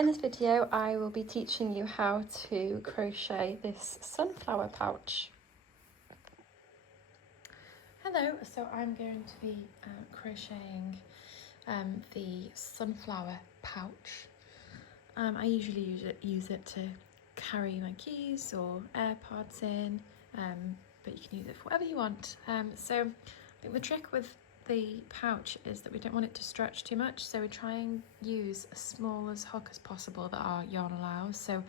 In this video I will be teaching you how to crochet this sunflower pouch. Hello, so I'm going to be crocheting the sunflower pouch. I usually use it to carry my keys or AirPods in, but you can use it for whatever you want. So I think the trick with the pouch is that we don't want it to stretch too much, so we try and use as small as hook as possible that our yarn allows. So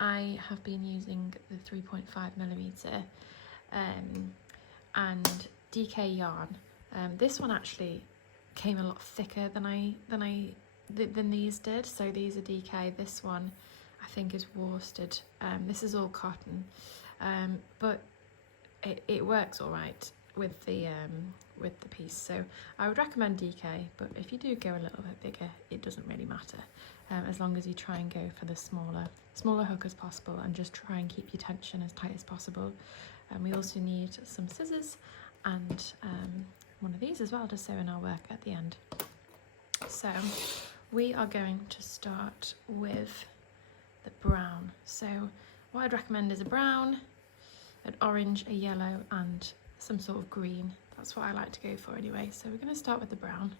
I have been using the 3.5mm and DK yarn. This one actually came a lot thicker than these did. So these are DK. This one I think is worsted. This is all cotton, but it works all right with the piece. So I would recommend DK, but if you do go a little bit bigger, it doesn't really matter, as long as you try and go for the smaller hook as possible and just try and keep your tension as tight as possible. And we also need some scissors and one of these as well to sew in our work at the end. So we are going to start with the brown. So what I'd recommend is a brown, an orange, a yellow and some sort of green. That's what I like to go for anyway. So we're going to start with the brown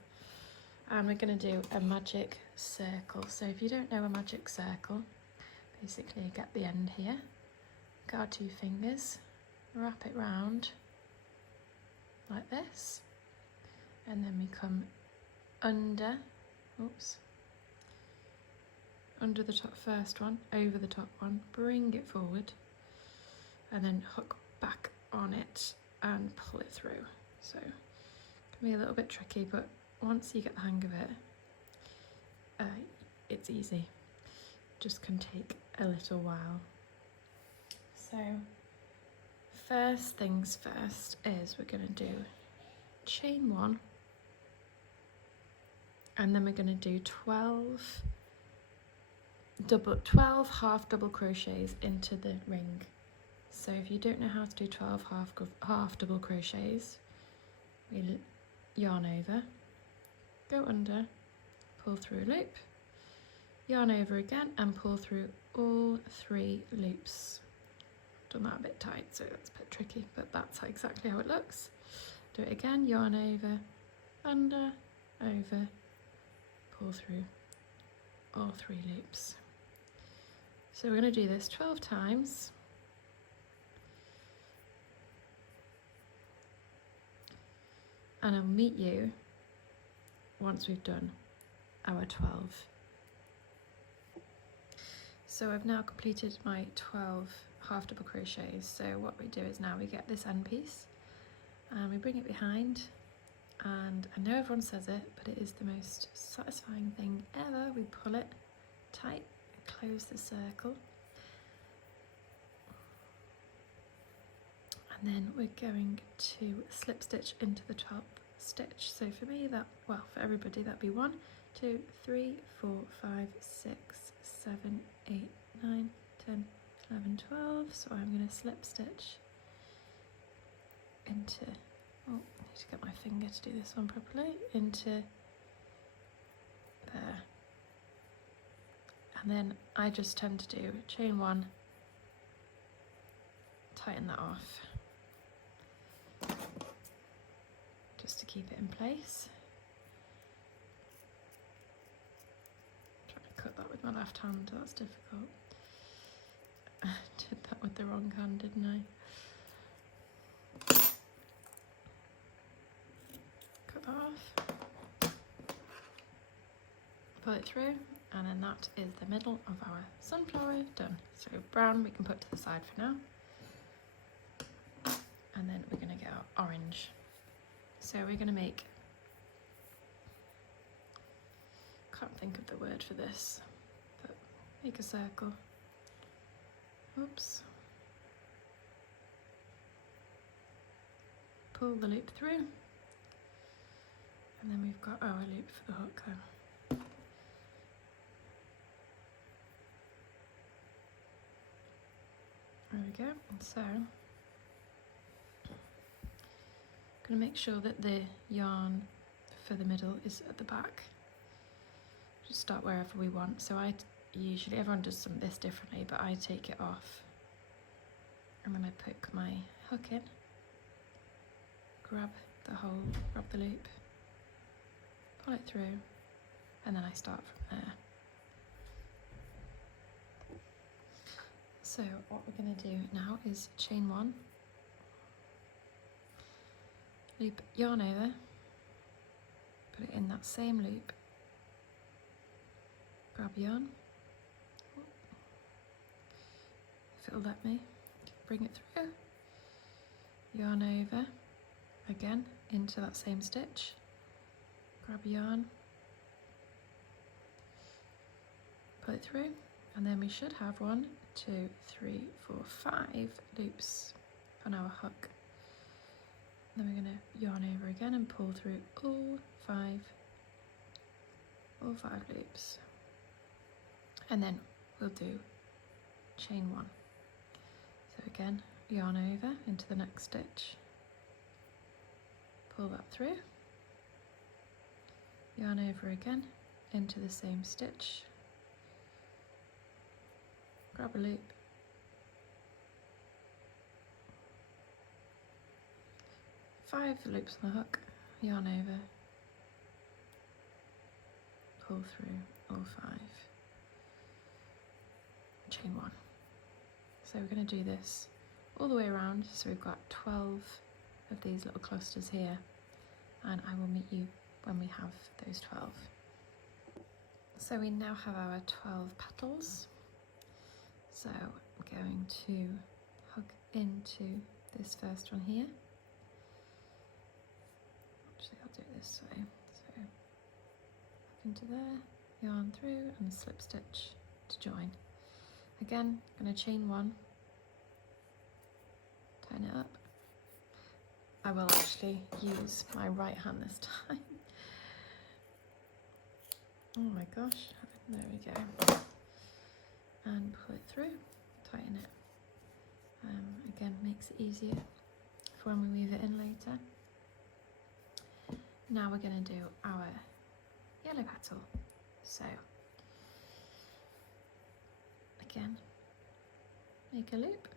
and we're going to do a magic circle. So if you don't know a magic circle, basically you get the end here, get our two fingers, wrap it round like this, and then we come under, under the top first one, over the top one, bring it forward and then hook back on it and pull it through. So it can be a little bit tricky, but once you get the hang of it, it's easy. Just can take a little while. So first things first is we're going to do chain 1 and then we're going to do 12 half double crochets into the ring. So if you don't know how to do 12 half double crochets, we yarn over, go under, pull through a loop, yarn over again and pull through all 3 loops. Done that a bit tight, so that's a bit tricky, but that's exactly how it looks. Do it again, yarn over, under, over, pull through all 3 loops. So we're going to do this 12 times. And I'll meet you once we've done our 12. So I've now completed my 12 half double crochets. So what we do is now we get this end piece and we bring it behind, and I know everyone says it, but it is the most satisfying thing ever. We pull it tight, close the circle, and then we're going to slip stitch into the top stitch. So for me for everybody that'd be 1, 2, 3, 4, 5, 6, 7, 8, 9, 10, 11, 12. So I'm going to slip stitch into, I need to get my finger to do this one properly, into there. And then I just tend to do chain 1, tighten that off, just to keep it in place. Trying to cut that with my left hand, that's difficult. I did that with the wrong hand, didn't I? Cut that off, pull it through, and then that is the middle of our sunflower done. So brown we can put to the side for now, and then we're going to get our orange. So we're going to make, can't think of the word for this, but make a circle. Oops. Pull the loop through, and then we've got our loop for the hook then. There we go. So going to make sure that the yarn for the middle is at the back. Just start wherever we want. So I usually, everyone does this differently, but I take it off and then I poke my hook in, grab the loop, pull it through, and then I start from there. So what we're going to do now is chain 1, loop, yarn over, put it in that same loop, grab yarn, if it'll let me, bring it through, yarn over, again into that same stitch, grab yarn, pull it through, and then we should have 1, 2, 3, 4, 5 loops on our hook. Then we're going to yarn over again and pull through all five loops, and then we'll do chain 1. So again, yarn over into the next stitch, pull that through, yarn over again into the same stitch, grab a loop, five loops on the hook, yarn over, pull through all 5, chain 1. So we're going to do this all the way around, so we've got 12 of these little clusters here, and I will meet you when we have those 12. So we now have our 12 petals. So I'm going to hook into this first one here. Actually, I'll do it this way. So hook into there, yarn through, and slip stitch to join. Again, I'm going to chain 1, turn it up. I will actually use my right hand this time. Oh my gosh, there we go. And pull it through, tighten it. Again, makes it easier for when we weave it in later. Now we're going to do our yellow petal. So again, make a loop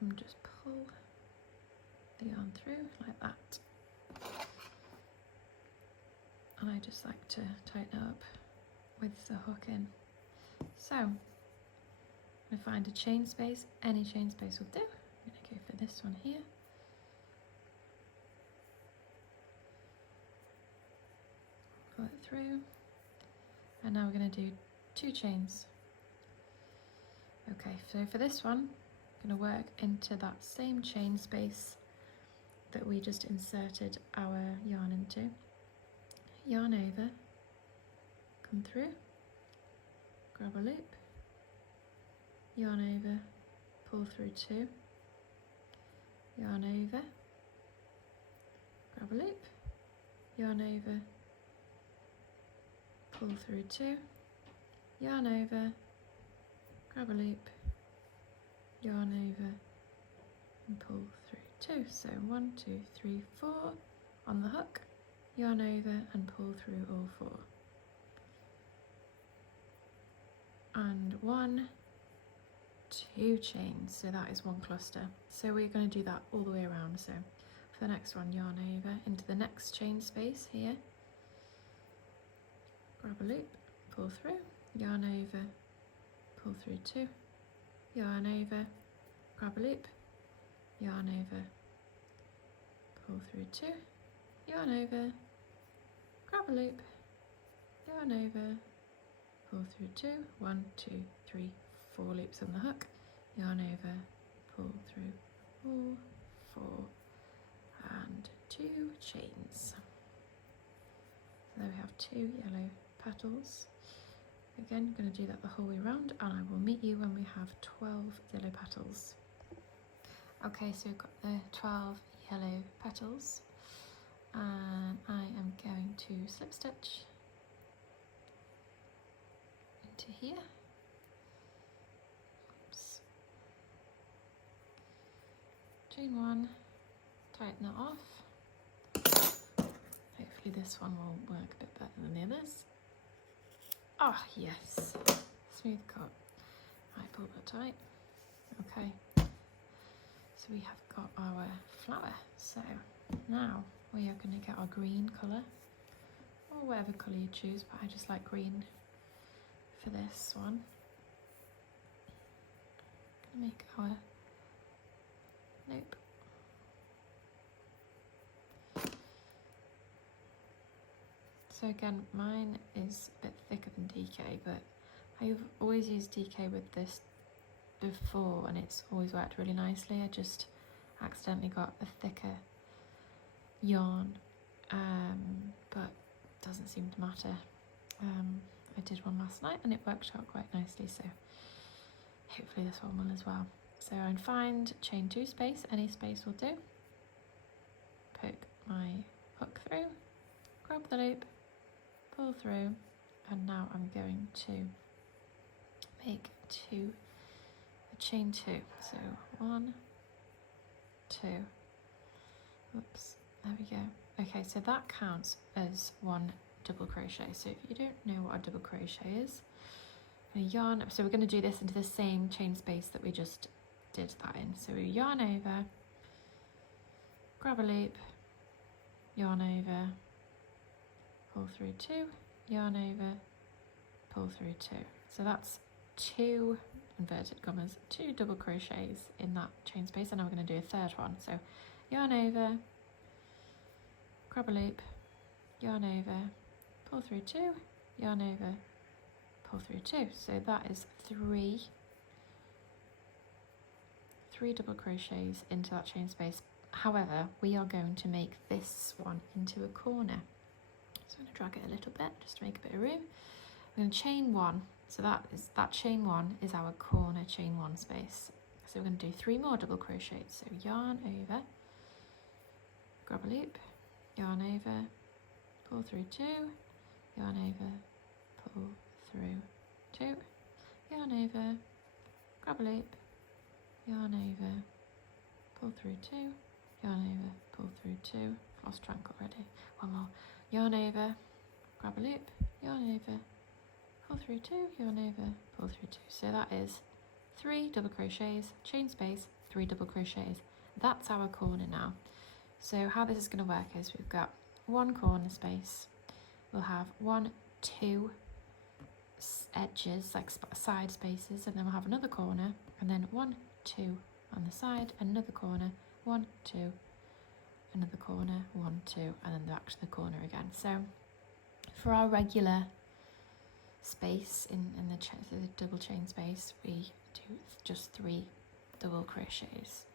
and just pull the yarn through like that. And I just like to tighten it up with the hook in. So I'm going to find a chain space, any chain space will do. I'm going to go for this one here. Pull it through, and now we're going to do 2 chains. Okay, so for this one, I'm going to work into that same chain space that we just inserted our yarn into. Yarn over, come through, grab a loop, yarn over, pull through 2, yarn over, grab a loop, yarn over, pull through 2, yarn over, grab a loop, yarn over, and pull through 2. So 1, 2, 3, 4 on the hook, yarn over and pull through all 4. And 1, 2 chains, so that is 1 cluster. So we're going to do that all the way around. So for the next one, yarn over into the next chain space here, grab a loop, pull through, yarn over, pull through 2, yarn over, grab a loop, yarn over, pull through 2, yarn over, grab a loop, yarn over, pull through 2, 1, 2, 3, 4 loops on the hook, yarn over, pull through all 4, and 2 chains. So there we have 2 yellow petals. Again, I'm going to do that the whole way around, and I will meet you when we have 12 yellow petals. Okay, so we've got the 12 yellow petals, and I am going to slip stitch into here. Oops. Chain 1, tighten that off. Hopefully hopefully this one will work a bit better than the others. Ah, yes, smooth cut. Right, pull that tight. Okay, so we have got our flower. So now we are going to get our green colour, or whatever colour you choose, but I just like green for this one. Gonna make our loop. So again, mine is a bit thicker than DK, but I've always used DK with this before and it's always worked really nicely. I just accidentally got a thicker yarn, but it doesn't seem to matter. I did one last night and it worked out quite nicely, so hopefully this one will as well. So I'd find chain 2 space, any space will do, poke my hook through, grab the loop, pull through, and now I'm going to make a chain 2. So 1, 2, oops, there we go. Okay, so that counts as 1 double crochet. So if you don't know what a double crochet is, a yarn, so we're going to do this into the same chain space that we just did that in. So we yarn over, grab a loop, yarn over, pull through 2, yarn over, pull through 2. So that's 2 inverted commas, 2 double crochets in that chain space, and now we're going to do a third one. So yarn over, grab a loop, yarn over, pull through 2, yarn over, pull through 2. So that is 3 double crochets into that chain space. However, we are going to make this one into a corner. So I'm going to drag it a little bit just to make a bit of room. We're going to chain 1. So that chain 1 is our corner chain 1 space. So we're going to do 3 more double crochets. So yarn over, grab a loop, yarn over, pull through 2, yarn over, pull through 2, yarn over, grab a loop, yarn over, pull through 2, yarn over, pull through 2, lost track already, one more, yarn over, grab a loop, yarn over, pull through 2, yarn over, pull through 2. So that is 3 double crochets, chain space, 3 double crochets. That's our corner now. So how this is going to work is we've got 1 corner space, we'll have 1, 2 edges, like side spaces, and then we'll have another corner, and then 1, 2 on the side, another corner, 1, 2, another corner, 1, 2, and then back to the corner again. So for our regular space in the double chain space, we do just 3 double crochets.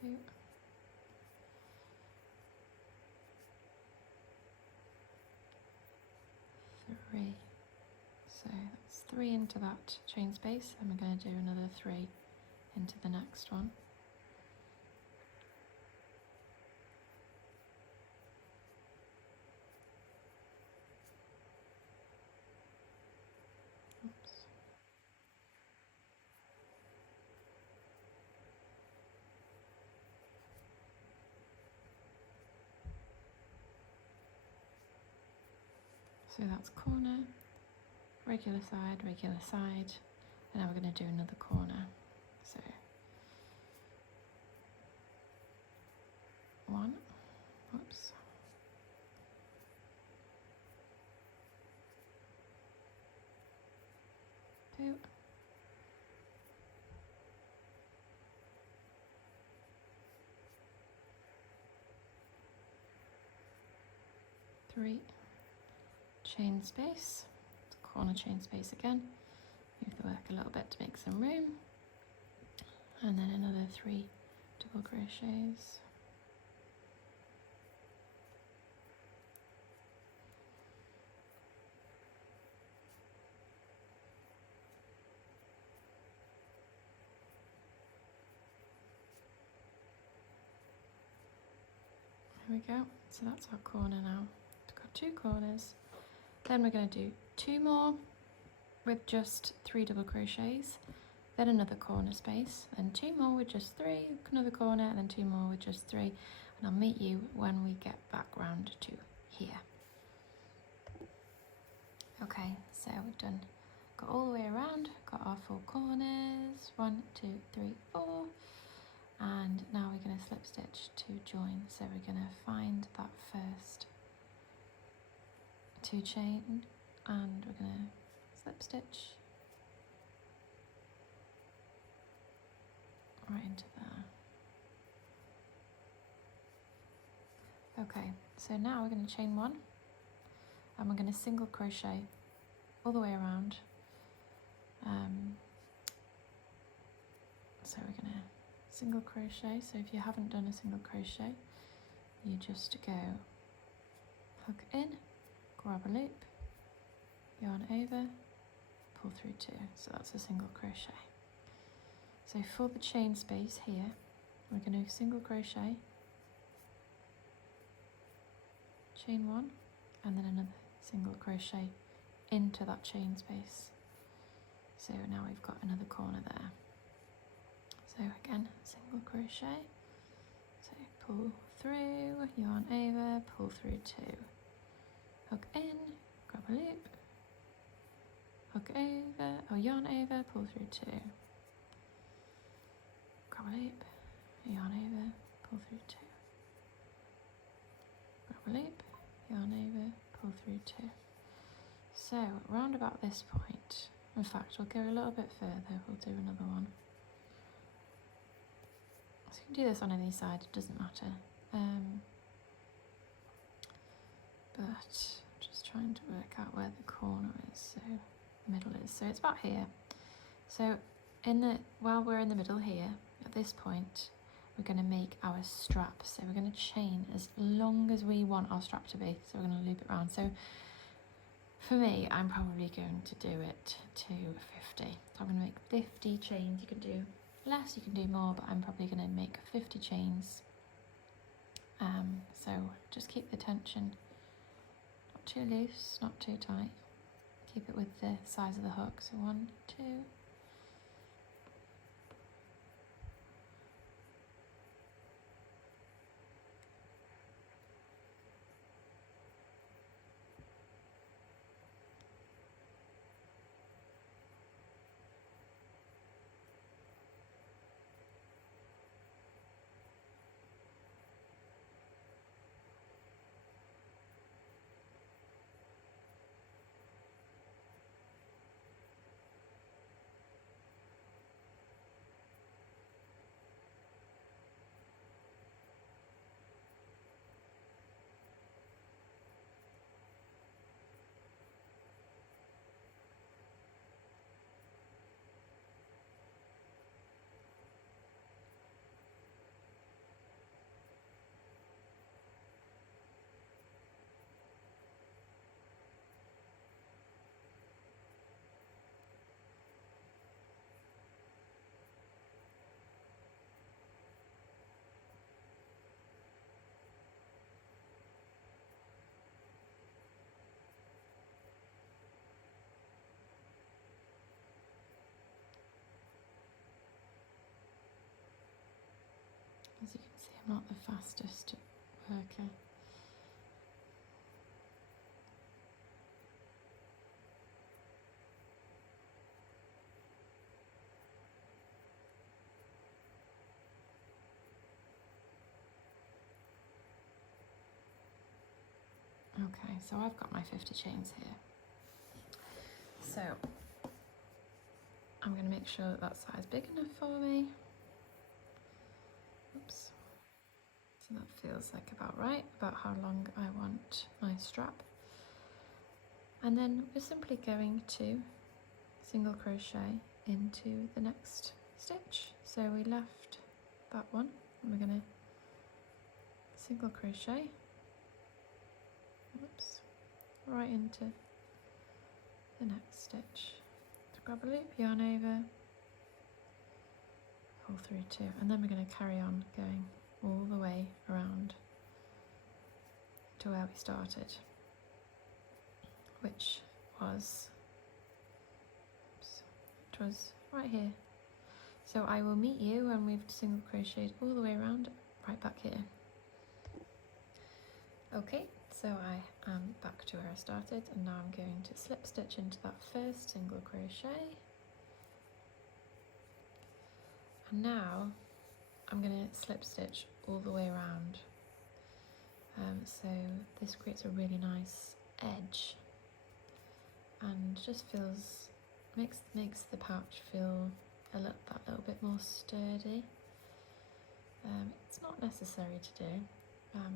Two, 3. So that's 3 into that chain space, and we're going to do another 3 into the next one. Oops. So that's corner, regular side, and now we're going to do another corner. So 1, whoops, 2, 3, chain space, corner chain space again, move the work a little bit to make some room, and then another 3 double crochets. There we go, so that's our corner now. We've got 2 corners. Then we're going to do 2 more with just 3 double crochets, then another corner space, then 2 more with just 3, another corner, and then 2 more with just 3, and I'll meet you when we get back round to here. Okay, so we've got all the way around, got our 4 corners, 1, 2, 3, 4, and now we're going to slip stitch to join. So we're going to find that first 2 chain, and we're going to slip stitch right into there. Okay, so now we're going to chain 1, and we're going to single crochet all the way around. So we're going to single crochet. So if you haven't done a single crochet, you just go hook in, grab a loop, yarn over, pull through 2. So that's a single crochet. So for the chain space here, we're going to single crochet, chain 1, and then another single crochet into that chain space. So now we've got another corner there. So again, single crochet, so pull through, yarn over, pull through 2, hook in, grab a loop, hook over, or yarn over, pull through 2, grab a loop, yarn over, pull through 2, grab a loop, yarn over, pull through 2. So round about this point, in fact we'll go a little bit further, we'll do another one. So you can do this on any side, it doesn't matter. But just trying to work out where the corner is, so the middle is. So it's about here. So while we're in the middle here, at this point, we're going to make our strap. So we're going to chain as long as we want our strap to be. So we're going to loop it around. So for me, I'm probably going to do it to 50. So I'm going to make 50 chains. You can do less, you can do more, but I'm probably going to make 50 chains. So just keep the tension not too loose, not too tight. Keep it with the size of the hook. So 1, 2. As you can see, I'm not the fastest worker. Okay, so I've got my 50 chains here. So I'm going to make sure that that side's big enough for me. Oops. So that feels like about right, about how long I want my strap. And then we're simply going to single crochet into the next stitch. So we left that one, and we're going to single crochet, oops, right into the next stitch. So grab a loop, yarn over, pull through 2, and then we're going to carry on going all the way around to where we started, which was was right here. So I will meet you when we've single crocheted all the way around, right back here. Okay, so I am back to where I started, and now I'm going to slip stitch into that first single crochet. And now I'm going to slip stitch all the way around. So this creates a really nice edge and just feels, makes the pouch feel that little bit more sturdy. It's not necessary to do,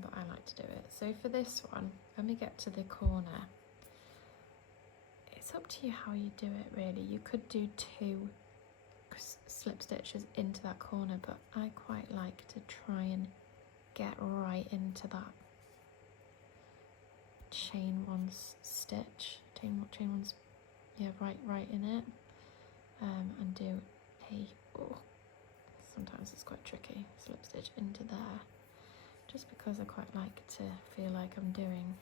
but I like to do it. So for this one, when we get to the corner, it's up to you how you do it really. You could do 2 slip stitches into that corner, but I quite like to try and get right into that chain one stitch, chain one's, yeah, right in it, and do sometimes it's quite tricky, slip stitch into there, just because I quite like to feel like I'm doing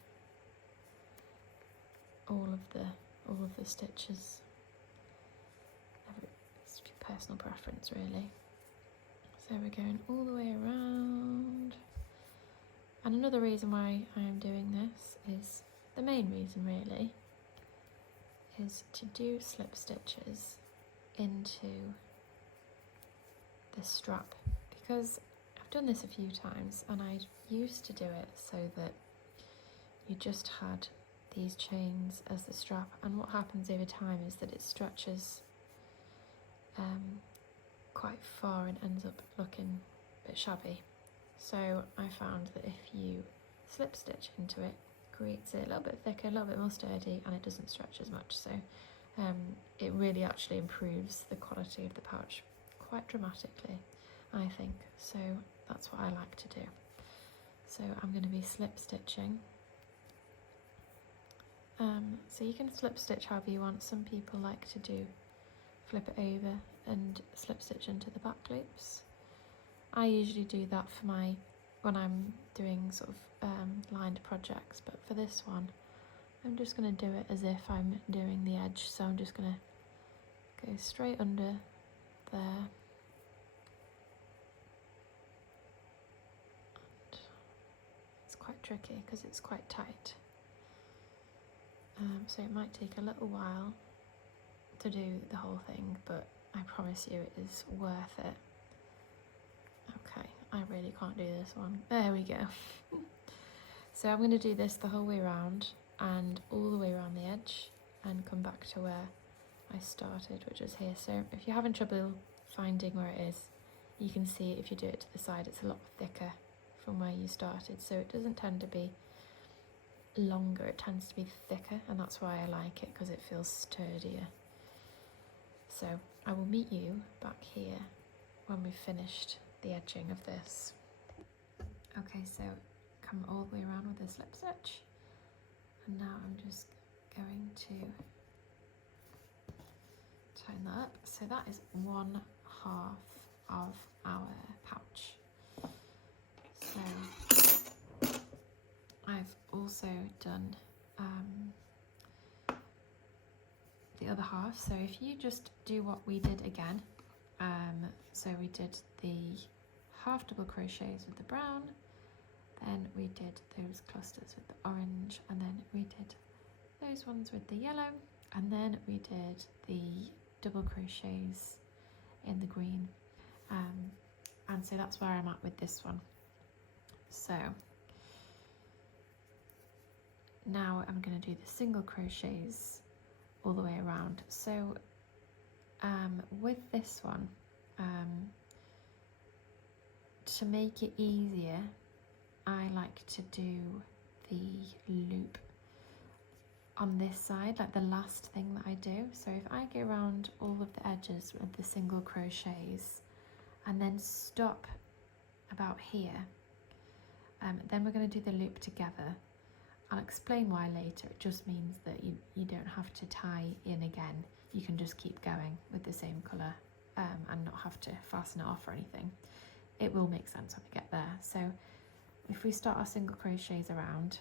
all of the stitches. It's personal preference really. So we're going all the way around. And another reason why I am doing this is, the main reason really, is to do slip stitches into the strap, because I've done this a few times and I used to do it so that you just had these chains as the strap, and what happens over time is that it stretches quite far and ends up looking a bit shabby. So I found that if you slip stitch into it, creates it a little bit thicker, a little bit more sturdy, and it doesn't stretch as much. So it really actually improves the quality of the pouch quite dramatically, I think. So that's what I like to do. So I'm going to be slip stitching. So you can slip stitch however you want. Some people like to do flip it over and slip stitch into the back loops. I usually do that for when I'm doing sort of lined projects, but for this one I'm just going to do it as if I'm doing the edge. So I'm just going to go straight under there, and it's quite tricky because it's quite tight, so it might take a little while to do the whole thing, but I promise you it is worth it. Okay, I really can't do this one. There we go. So I'm going to do this the whole way around and all the way around the edge and come back to where I started, which is here. So if you're having trouble finding where it is, you can see if you do it to the side, it's a lot thicker from where you started. So it doesn't tend to be longer, it tends to be thicker, and that's why I like it, because it feels sturdier. So I will meet you back here when we've finished the edging of this. Okay, so come all the way around with the slip stitch, and now I'm just going to tighten that up. So that is 1/2 of our pouch. So I've also done the other half. So if you just do what we did again, so we did the half double crochets with the brown, then we did those clusters with the orange, and then we did those ones with the yellow, and then we did the double crochets in the green, and so that's where I'm at with this one. So now I'm going to do the single crochets all the way around. So with this one, to make it easier, I like to do the loop on this side, like the last thing that I do. So if I go around all of the edges with the single crochets and then stop about here, then we're going to do the loop together. I'll explain why later. It just means that you don't have to tie in again. You can just keep going with the same colour and not have to fasten it off or anything. It will make sense when we get there. So if we start our single crochets around,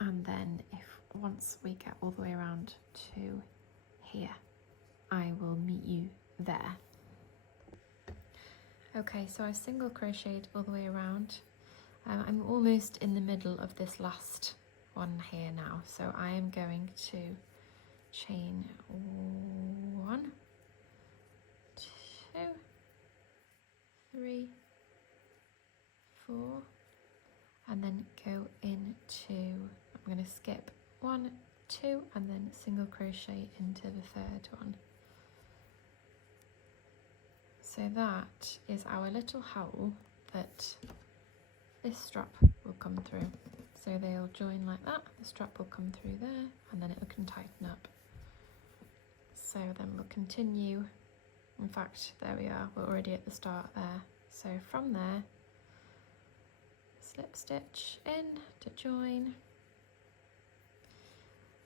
And then once we get all the way around to here, I will meet you there. Okay, so I've single crocheted all the way around. I'm almost in the middle of this last one here now, so I am going to chain 1, 2, 3, 4, and then go into, I'm going to skip 1, 2, and then single crochet into the third one. So that is our little hole that this strap will come through. So they'll join like that, the strap will come through there, and then it can tighten up. So then we'll continue. In fact, there we are, we're already at the start there. So from there, slip stitch in to join.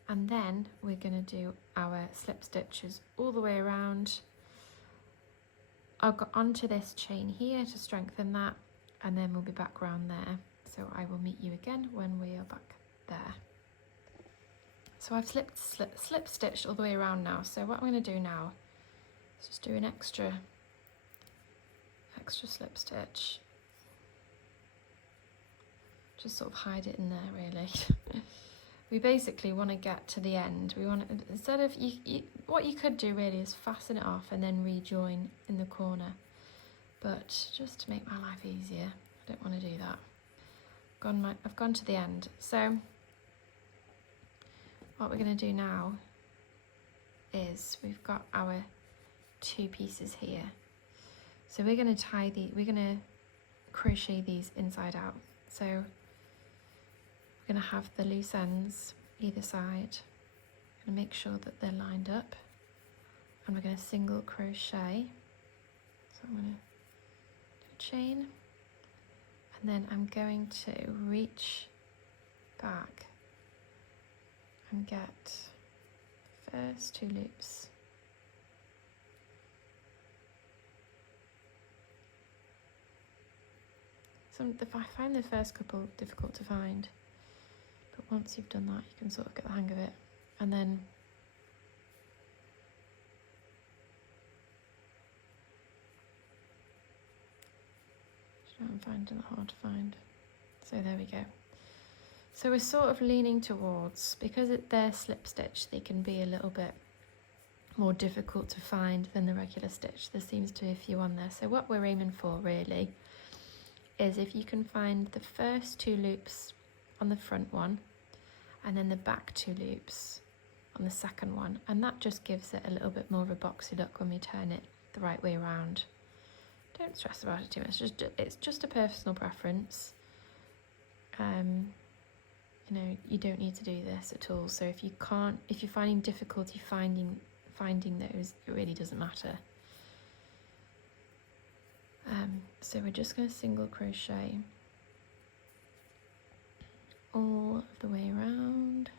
And then we're going to do our slip stitches all the way around. I'll go onto this chain here to strengthen that, and then we'll be back round there. So I will meet you again when we are back there. So I've slip stitched all the way around now. So what I'm going to do now is just do an extra slip stitch. Just sort of hide it in there, really. We basically want to get to the end. We want to, instead of, what you could do really is fasten it off and then rejoin in the corner. But just to make my life easier, I don't want to do that. I've gone to the end. So what we're going to do now is we've got our 2 pieces here. So we're going to crochet these inside out. So we're going to have the loose ends either side. Going to make sure that they're lined up, and we're going to single crochet. So I'm going to do a chain, and then I'm going to reach back and get the first 2 loops. I find the first couple difficult to find, but once you've done that, you can sort of get the hang of it. And then I'm finding it hard to find. So there we go. So we're sort of leaning towards, because they're slip stitch, they can be a little bit more difficult to find than the regular stitch. There seems to be a few on there. So what we're aiming for really is if you can find the first 2 loops on the front one, and then the back 2 loops on the second one, and that just gives it a little bit more of a boxy look when we turn it the right way around. Don't stress about it too much, it's just a personal preference. You know, you don't need to do this at all. So if you're finding difficulty finding those, it really doesn't matter. So we're just going to single crochet all of the way around.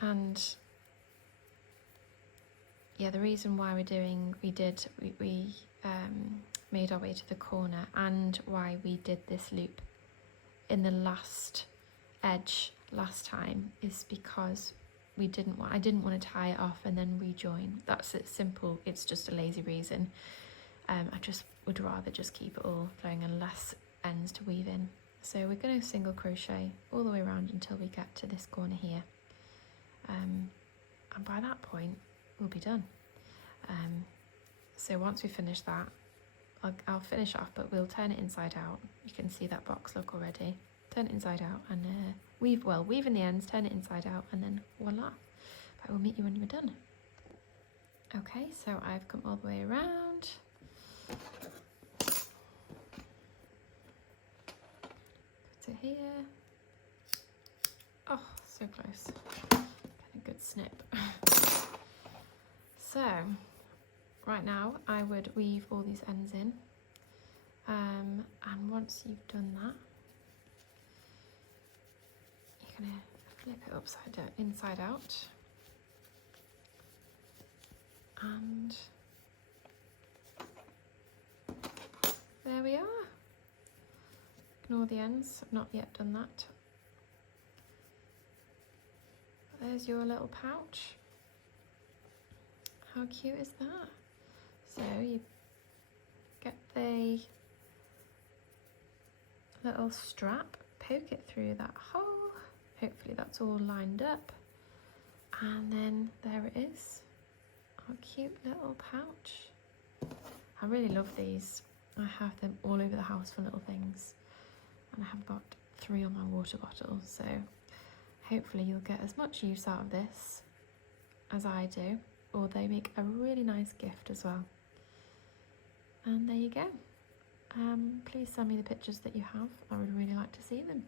And yeah, the reason why we made our way to the corner, and why we did this loop in the last edge last time, is because I didn't want to tie it off and then rejoin. That's it, simple. It's just a lazy reason. I just would rather just keep it all flowing and less ends to weave in. So we're going to single crochet all the way around until we get to this corner here. And by that point, we'll be done. So once we finish that, I'll finish off, but we'll turn it inside out. You can see that box look already. Turn it inside out and weave in the ends, turn it inside out, and then voila. I will meet you when you're done. Okay, so I've come all the way around. Put it here. Oh, so close. Get a good snip. So, right now I would weave all these ends in. And once you've done that, you're going to flip it upside down, inside out. And all the ends. I've not yet done that. There's your little pouch. How cute is that? So you get the little strap, poke it through that hole. Hopefully that's all lined up. And then there it is. Our cute little pouch. I really love these. I have them all over the house for little things. And I have about 3 on my water bottle. So hopefully you'll get as much use out of this as I do. Or they make a really nice gift as well. And there you go. Please send me the pictures that you have. I would really like to see them.